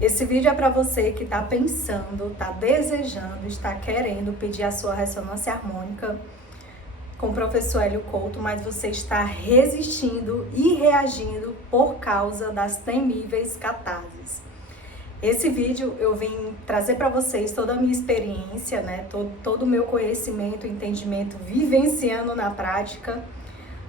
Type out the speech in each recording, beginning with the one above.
Esse vídeo é para você que está pensando, está desejando, está querendo pedir a sua ressonância harmônica com o professor Hélio Couto, mas você está resistindo e reagindo por causa das temíveis catarses. Esse vídeo eu vim trazer para vocês toda a minha experiência, né? Todo o meu conhecimento, entendimento, vivenciando na prática,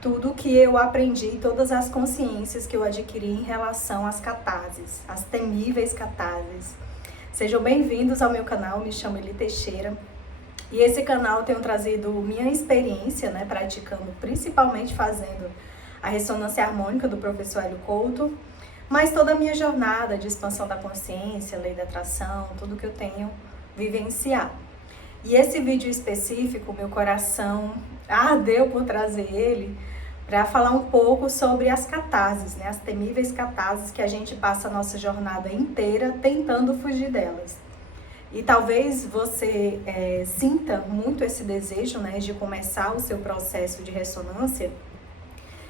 tudo que eu aprendi, todas as consciências que eu adquiri em relação às catarses, às temíveis catarses. Sejam bem-vindos ao meu canal, me chamo Eli Teixeira. E esse canal eu tenho trazido minha experiência, né, praticando, principalmente fazendo a ressonância harmônica do professor Hélio Couto, mas toda a minha jornada de expansão da consciência, lei da atração, tudo que eu tenho vivenciado. E esse vídeo específico, meu coração ardeu por trazer ele para falar um pouco sobre as catarses, né, as temíveis catarses que a gente passa a nossa jornada inteira tentando fugir delas. E talvez você sinta muito esse desejo, né, de começar o seu processo de ressonância,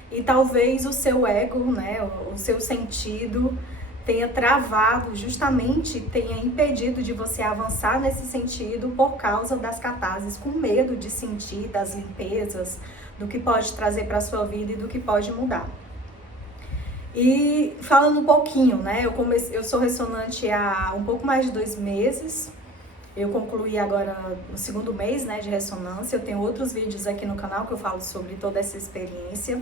e talvez o seu ego, né, o seu sentido tenha travado, justamente tenha impedido de você avançar nesse sentido por causa das catarses, com medo de sentir das limpezas, do que pode trazer para a sua vida e do que pode mudar. E falando um pouquinho, né, eu sou ressonante há um pouco mais de 2 meses, eu concluí agora o 2º mês, né, de ressonância. Eu tenho outros vídeos aqui no canal que eu falo sobre toda essa experiência.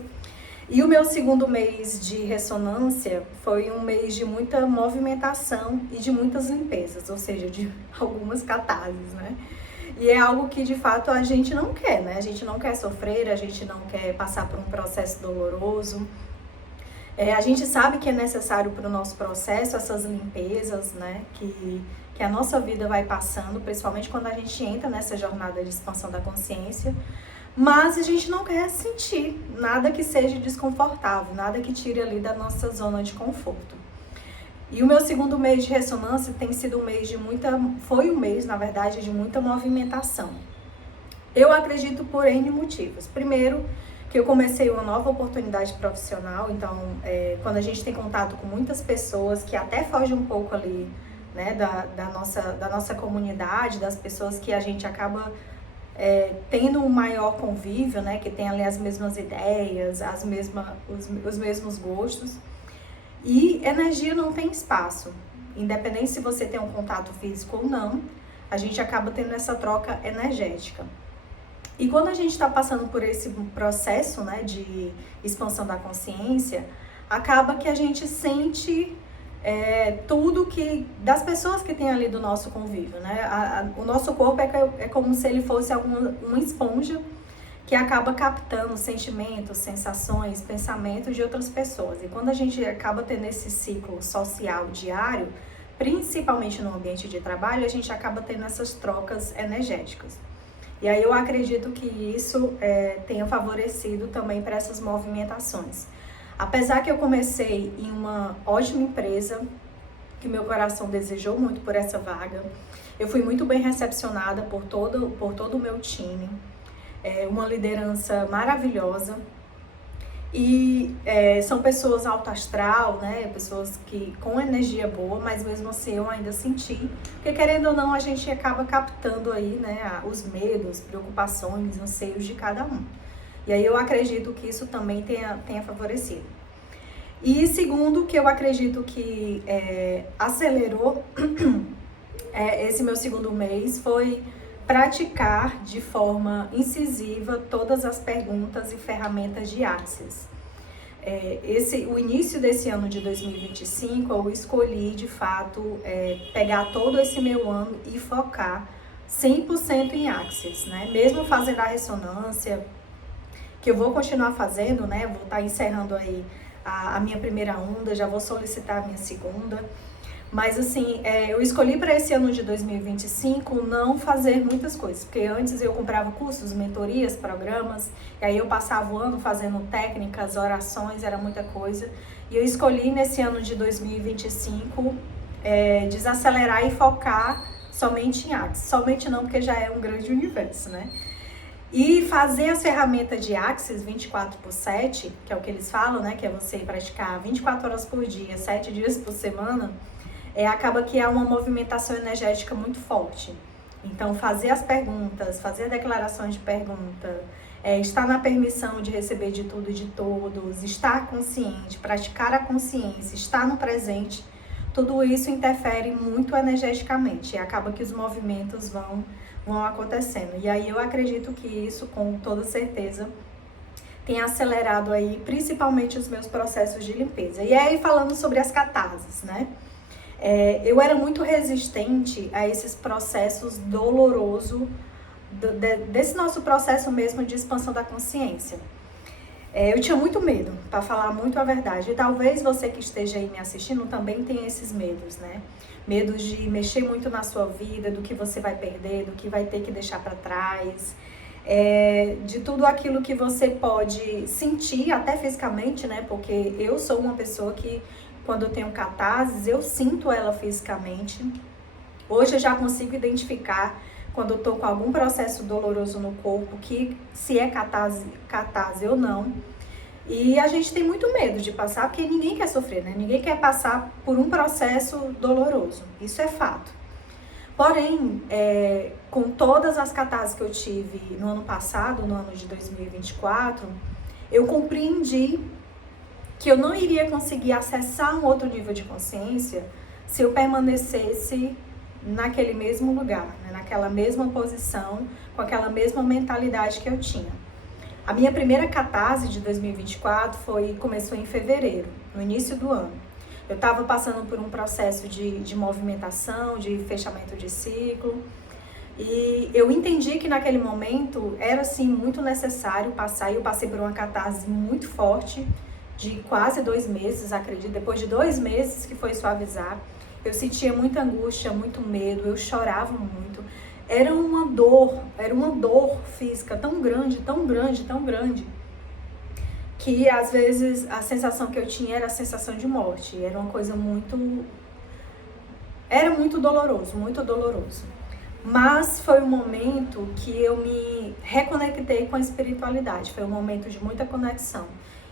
E o meu 2º mês de ressonância foi um mês de muita movimentação e de muitas limpezas, ou seja, de algumas catarses, né? E é algo que de fato a gente não quer, né? A gente não quer sofrer, a gente não quer passar por um processo doloroso. A gente sabe que é necessário para o nosso processo essas limpezas, né? Que a nossa vida vai passando, principalmente quando a gente entra nessa jornada de expansão da consciência. Mas a gente não quer sentir nada que seja desconfortável, nada que tire ali da nossa zona de conforto. E o meu 2º mês de ressonância tem sido um mês de foi um mês, na verdade, de muita movimentação. Eu acredito por N motivos. Primeiro, que eu comecei uma nova oportunidade profissional, então, quando a gente tem contato com muitas pessoas que até fogem um pouco ali, né, da nossa comunidade, das pessoas que a gente acaba tendo um maior convívio, né, que tem ali as mesmas ideias, os mesmos gostos. E energia não tem espaço, independente se você tem um contato físico ou não, a gente acaba tendo essa troca energética. E quando a gente está passando por esse processo, né, de expansão da consciência, acaba que a gente sente tudo que das pessoas que tem ali do nosso convívio, né? O nosso corpo é como se ele fosse uma esponja que acaba captando sentimentos, sensações, pensamentos de outras pessoas. E quando a gente acaba tendo esse ciclo social diário, principalmente no ambiente de trabalho, a gente acaba tendo essas trocas energéticas. E aí eu acredito que isso tenha favorecido também para essas movimentações. Apesar que eu comecei em uma ótima empresa, que meu coração desejou muito por essa vaga, eu fui muito bem recepcionada por todo o meu time, uma liderança maravilhosa, e são pessoas alto astral, né, pessoas que com energia boa, mas mesmo assim eu ainda senti, porque querendo ou não a gente acaba captando aí, né, os medos, preocupações, anseios de cada um. E aí eu acredito que isso também tenha favorecido. E segundo, que eu acredito que acelerou esse meu 2º mês, foi praticar de forma incisiva todas as perguntas e ferramentas de Axis. O início desse ano de 2025, eu escolhi de fato pegar todo esse meu ano e focar 100% em Axis, né? Mesmo fazendo a ressonância, que eu vou continuar fazendo, né? Vou estar encerrando aí a minha primeira onda, já vou solicitar a minha 2ª. Mas assim, eu escolhi para esse ano de 2025 não fazer muitas coisas, porque antes eu comprava cursos, mentorias, programas, e aí eu passava o ano fazendo técnicas, orações, era muita coisa. E eu escolhi nesse ano de 2025 desacelerar e focar somente em Axis. Somente não, porque já é um grande universo, né? E fazer as ferramentas de Axis 24/7, que é o que eles falam, né? Que é você praticar 24 horas por dia, 7 dias por semana. acaba que há uma movimentação energética muito forte. Então, fazer as perguntas, fazer declarações de pergunta, estar na permissão de receber de tudo e de todos, estar consciente, praticar a consciência, estar no presente, tudo isso interfere muito energeticamente e acaba que os movimentos vão acontecendo. E aí eu acredito que isso, com toda certeza, tem acelerado aí, principalmente os meus processos de limpeza. E aí, falando sobre as catarses, né? Eu era muito resistente a esses processos dolorosos, desse nosso processo mesmo de expansão da consciência. Eu tinha muito medo, para falar muito a verdade. E talvez você que esteja aí me assistindo também tenha esses medos, né? Medos de mexer muito na sua vida, do que você vai perder, do que vai ter que deixar para trás, de tudo aquilo que você pode sentir, até fisicamente, né? Porque eu sou uma pessoa que, quando eu tenho catarses, eu sinto ela fisicamente. Hoje eu já consigo identificar quando eu tô com algum processo doloroso no corpo, que se é catarse ou não. E a gente tem muito medo de passar, porque ninguém quer sofrer, né? Ninguém quer passar por um processo doloroso. Isso é fato. Porém, com todas as catarses que eu tive no ano passado, no ano de 2024, eu compreendi que eu não iria conseguir acessar um outro nível de consciência se eu permanecesse naquele mesmo lugar, né? Naquela mesma posição, com aquela mesma mentalidade que eu tinha. A minha primeira catarse de 2024 começou em fevereiro, no início do ano. Eu estava passando por um processo de movimentação, de fechamento de ciclo, e eu entendi que naquele momento era, sim, muito necessário passar, e eu passei por uma catarse muito forte, de quase 2 meses, acredito. Depois de 2 meses que foi suavizar, eu sentia muita angústia, muito medo, eu chorava muito. Era uma dor física tão grande, tão grande, tão grande, que às vezes a sensação que eu tinha era a sensação de morte. Era uma coisa era muito doloroso, muito doloroso. Mas foi um momento que eu me reconectei com a espiritualidade, foi um momento de muita conexão.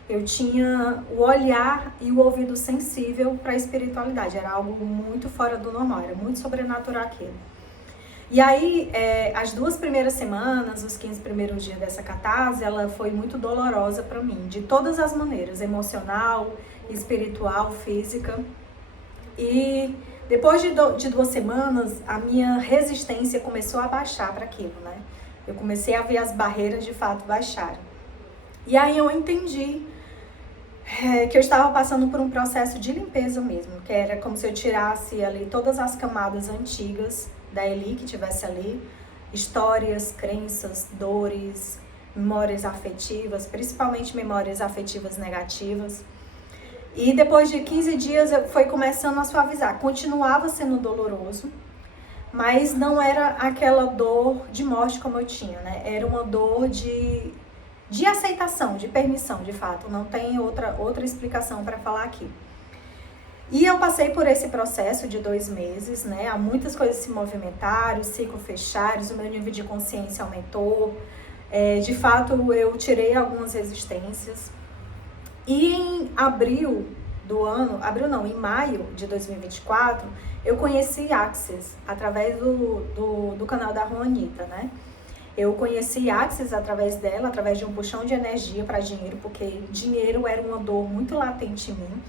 Eu tinha o olhar e o ouvido sensível para a espiritualidade. Era algo muito fora do normal, era muito sobrenatural aquilo. E aí, as 2 primeiras semanas, os 15 primeiros dias dessa catarse, ela foi muito dolorosa para mim, de todas as maneiras, emocional, espiritual, física. E depois de 2 semanas, a minha resistência começou a baixar para aquilo, né? Eu comecei a ver as barreiras de fato baixarem. E aí eu entendi que eu estava passando por um processo de limpeza mesmo, que era como se eu tirasse ali todas as camadas antigas da Eli que tivesse ali, histórias, crenças, dores, memórias afetivas, principalmente memórias afetivas negativas. E depois de 15 dias foi começando a suavizar. Continuava sendo doloroso, mas não era aquela dor de morte como eu tinha, né? Era uma dor de aceitação, de permissão, de fato. Não tem outra explicação para falar aqui. E eu passei por esse processo de 2 meses, né? Há muitas coisas se movimentaram, o ciclo fecharam, o meu nível de consciência aumentou. De fato, eu tirei algumas resistências. E em em maio de 2024, eu conheci Axis através do canal da Juanita, né? Eu conheci Axis através dela, através de um puxão de energia para dinheiro, porque dinheiro era uma dor muito latente em mim.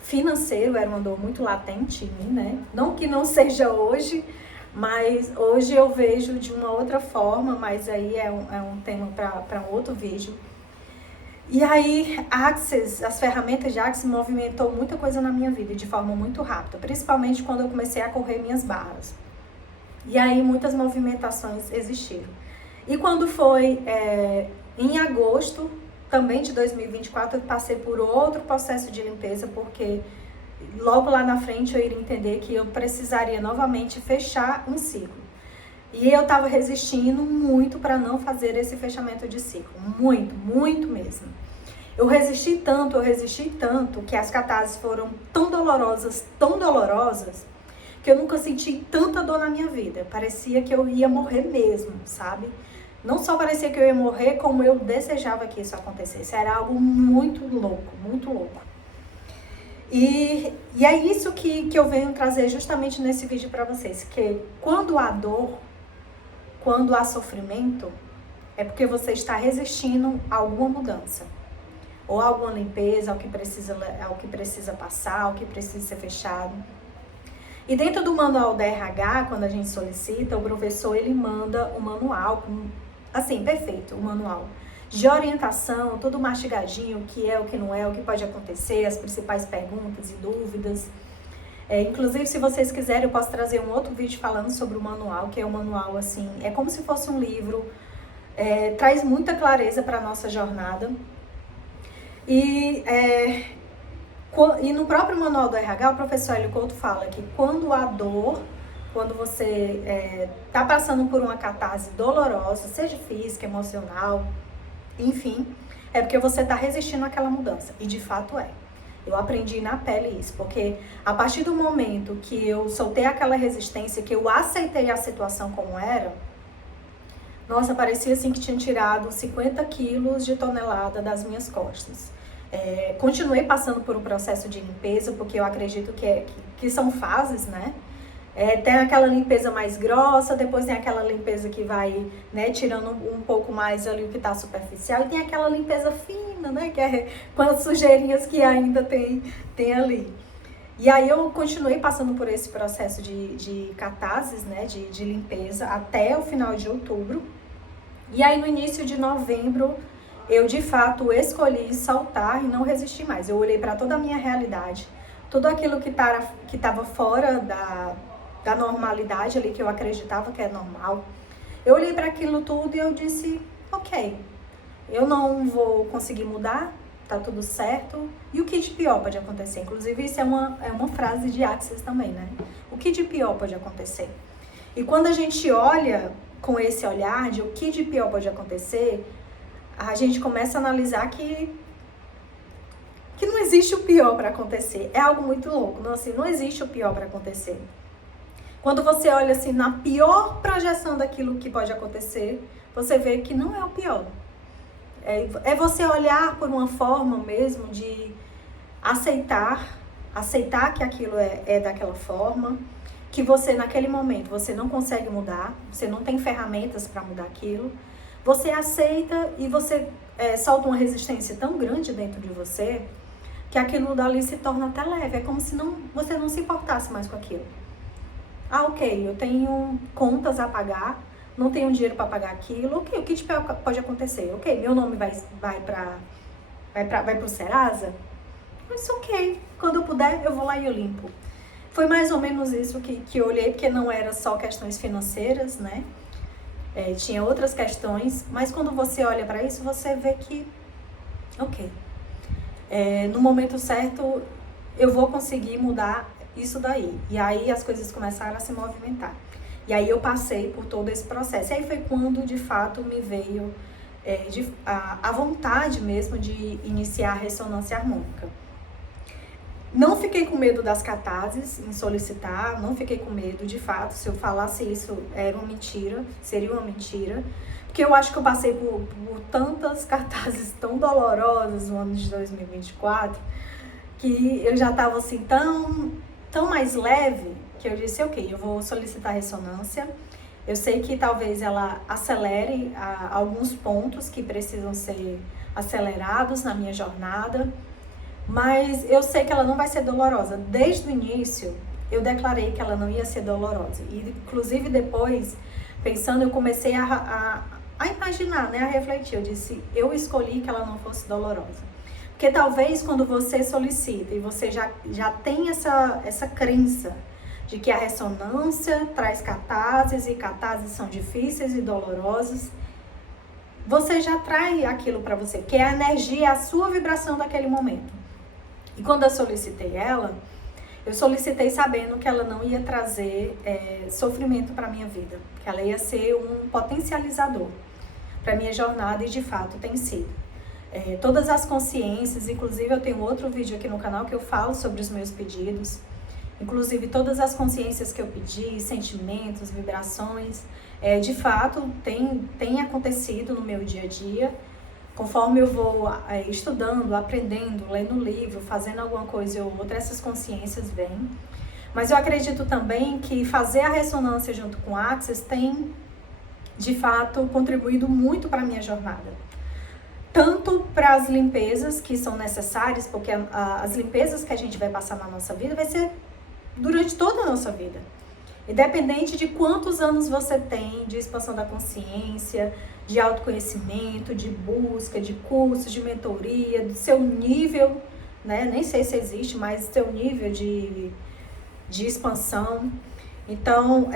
Financeiro era uma dor muito latente em mim, né? Não que não seja hoje, mas hoje eu vejo de uma outra forma, mas aí é um tema para um outro vídeo. E aí, Axis, as ferramentas de Axis movimentou muita coisa na minha vida de forma muito rápida, principalmente quando eu comecei a correr minhas barras. E aí, muitas movimentações existiram. E quando foi em agosto, também de 2024, eu passei por outro processo de limpeza, porque logo lá na frente eu iria entender que eu precisaria novamente fechar um ciclo. E eu estava resistindo muito para não fazer esse fechamento de ciclo. Muito, muito mesmo. Eu resisti tanto, que as catarses foram tão dolorosas, que eu nunca senti tanta dor na minha vida. Parecia que eu ia morrer mesmo, sabe? Não só parecia que eu ia morrer, como eu desejava que isso acontecesse. Era algo muito louco, muito louco. E é isso que eu venho trazer justamente nesse vídeo para vocês, que quando há dor, quando há sofrimento, é porque você está resistindo a alguma mudança, ou a alguma limpeza, ao que precisa passar, ao que precisa ser fechado. E dentro do manual da RH, quando a gente solicita, o professor ele manda o manual, assim, perfeito, o manual de orientação, tudo mastigadinho, o que é, o que não é, o que pode acontecer, as principais perguntas e dúvidas. Inclusive, se vocês quiserem, eu posso trazer um outro vídeo falando sobre o manual, que é um manual, assim, é como se fosse um livro, traz muita clareza para a nossa jornada. E no próprio manual do RH, o professor Hélio Couto fala que quando há dor, quando você está passando por uma catarse dolorosa, seja física, emocional, enfim, é porque você está resistindo àquela mudança. E de fato é. Eu aprendi na pele isso, porque a partir do momento que eu soltei aquela resistência, que eu aceitei a situação como era, nossa, parecia assim que tinha tirado 50 quilos de tonelada das minhas costas. Continuei passando por um processo de limpeza, porque eu acredito que são fases, né? Tem aquela limpeza mais grossa, depois tem aquela limpeza que vai, né, tirando um pouco mais ali o que está superficial, e tem aquela limpeza fina, né, que é com as sujeirinhas que ainda tem ali. E aí eu continuei passando por esse processo de catarses, né, de limpeza até o final de outubro. E aí no início de novembro eu de fato escolhi saltar e não resistir mais. Eu olhei para toda a minha realidade, tudo aquilo que estava fora da normalidade ali, que eu acreditava que é normal. Eu olhei para aquilo tudo e eu disse, ok, eu não vou conseguir mudar, tá tudo certo. E o que de pior pode acontecer? Inclusive isso é uma frase de Axis também, né? O que de pior pode acontecer? E quando a gente olha com esse olhar de o que de pior pode acontecer, a gente começa a analisar que não existe o pior para acontecer. É algo muito louco, não, assim, não existe o pior para acontecer. Quando você olha assim na pior projeção daquilo que pode acontecer, você vê que não é o pior. É você olhar por uma forma mesmo de aceitar que aquilo é daquela forma, que você naquele momento você não consegue mudar, você não tem ferramentas para mudar aquilo. Você aceita e você solta uma resistência tão grande dentro de você que aquilo dali se torna até leve. É como se você não se importasse mais com aquilo. Ah, ok, eu tenho contas a pagar, não tenho dinheiro para pagar aquilo. Ok, o que pode acontecer? Ok, meu nome vai pro Serasa? Mas ok, quando eu puder eu vou lá e eu limpo. Foi mais ou menos isso que eu olhei, porque não era só questões financeiras, né? Tinha outras questões, mas quando você olha para isso, você vê que, ok, no momento certo eu vou conseguir mudar isso daí. E aí as coisas começaram a se movimentar. E aí eu passei por todo esse processo. E aí foi quando, de fato, me veio a vontade mesmo de iniciar a ressonância harmônica. Não fiquei com medo das catarses em solicitar, não fiquei com medo, de fato. Se eu falasse isso, era uma mentira, seria uma mentira. Porque eu acho que eu passei por tantas catarses tão dolorosas no ano de 2024, que eu já estava assim tão mais leve, que eu disse, ok, eu vou solicitar ressonância. Eu sei que talvez ela acelere alguns pontos que precisam ser acelerados na minha jornada, mas eu sei que ela não vai ser dolorosa. Desde o início, eu declarei que ela não ia ser dolorosa. E, inclusive, depois, pensando, eu comecei a imaginar, né, a refletir. Eu disse, eu escolhi que ela não fosse dolorosa. Porque talvez quando você solicita e você já tem essa crença de que a ressonância traz catarses e catarses são difíceis e dolorosas, você já traz aquilo para você, que é a energia, a sua vibração daquele momento. E quando eu solicitei ela, eu solicitei sabendo que ela não ia trazer sofrimento para a minha vida, que ela ia ser um potencializador para a minha jornada, e de fato tem sido. Todas as consciências, inclusive eu tenho outro vídeo aqui no canal que eu falo sobre os meus pedidos, inclusive todas as consciências que eu pedi, sentimentos, vibrações, de fato tem acontecido no meu dia a dia, Conforme eu vou estudando, aprendendo, lendo livro, fazendo alguma coisa ou outra, essas consciências vêm. Mas eu acredito também que fazer a ressonância junto com o Access tem, de fato, contribuído muito para a minha jornada. Tanto para as limpezas que são necessárias, porque as limpezas que a gente vai passar na nossa vida vai ser durante toda a nossa vida. Independente de quantos anos você tem de expansão da consciência, de autoconhecimento, de busca, de cursos, de mentoria, do seu nível, né? Nem sei se existe, mas seu nível de expansão. Então,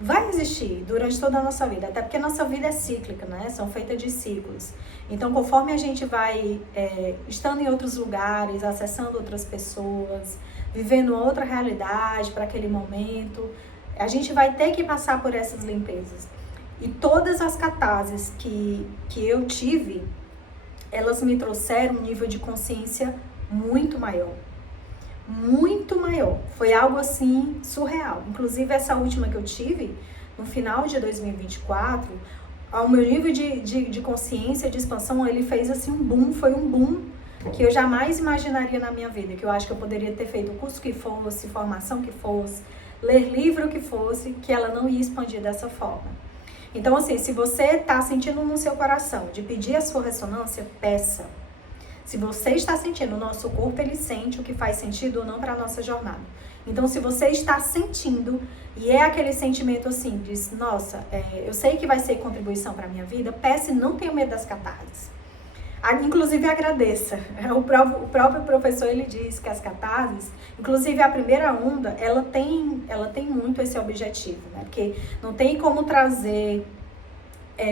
vai existir durante toda a nossa vida, até porque a nossa vida é cíclica, né? São feitas de ciclos. Então, conforme a gente vai estando em outros lugares, acessando outras pessoas, vivendo outra realidade para aquele momento, a gente vai ter que passar por essas limpezas. E todas as catarses que eu tive, elas me trouxeram um nível de consciência muito maior. Muito maior. Foi algo assim surreal. Inclusive essa última que eu tive, no final de 2024, ao meu nível de consciência, de expansão, ele fez assim um boom, foi um boom que eu jamais imaginaria na minha vida, que eu acho que eu poderia ter feito o curso que fosse, formação que fosse, ler livro que fosse, que ela não ia expandir dessa forma. Então assim, se você está sentindo no seu coração de pedir a sua ressonância, peça. Se você está sentindo, o nosso corpo ele sente o que faz sentido ou não para a nossa jornada. Então se você está sentindo e é aquele sentimento assim, diz, nossa, eu sei que vai ser contribuição para a minha vida, peça e não tenha medo das catarses. Inclusive agradeça. O próprio professor ele diz que as catarses, inclusive a primeira onda, ela tem muito esse objetivo, né? Porque não tem como trazer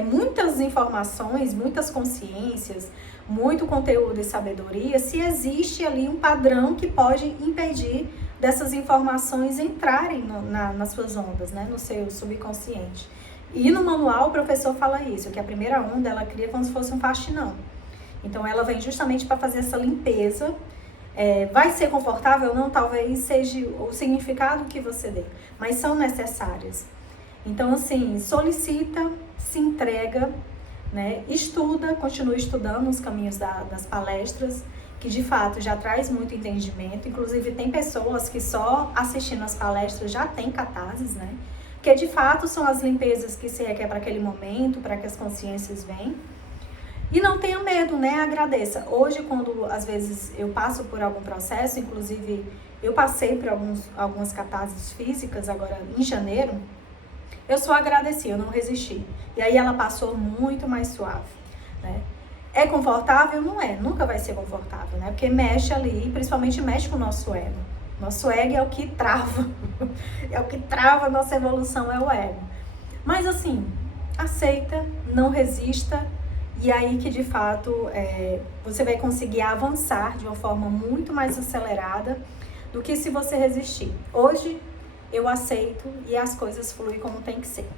muitas informações, muitas consciências, muito conteúdo e sabedoria, se existe ali um padrão que pode impedir dessas informações entrarem nas suas ondas, né? No seu subconsciente. E no manual o professor fala isso, que a primeira onda ela cria como se fosse um faxinão. Então ela vem justamente para fazer essa limpeza. Vai ser confortável ou não? Talvez seja o significado que você dê, mas são necessárias. Então assim, solicita, se entrega, né? Estuda, continua estudando os caminhos das palestras, que de fato já traz muito entendimento. Inclusive tem pessoas que só assistindo as palestras já tem catarses, né? Porque de fato são as limpezas que se requer para aquele momento, para que as consciências venham. E não tenha medo, né? Agradeça. Hoje, quando às vezes eu passo por algum processo, inclusive eu passei por algumas catarses físicas agora em janeiro, eu só agradeci, eu não resisti. E aí ela passou muito mais suave, né? É confortável? Não é, nunca vai ser confortável, né? Porque mexe ali, principalmente mexe com o nosso ego. Nosso ego é o que trava, é o que trava a nossa evolução, é o ego. Mas assim, aceita, não resista, e aí que de fato você vai conseguir avançar de uma forma muito mais acelerada do que se você resistir. Hoje eu aceito e as coisas fluem como tem que ser.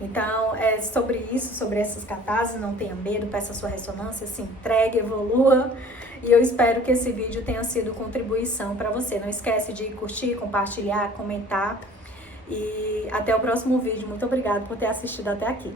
Então, sobre isso, sobre essas catarses, não tenha medo, peça a sua ressonância, se entregue, evolua. E eu espero que esse vídeo tenha sido contribuição para você. Não esquece de curtir, compartilhar, comentar. E até o próximo vídeo. Muito obrigada por ter assistido até aqui.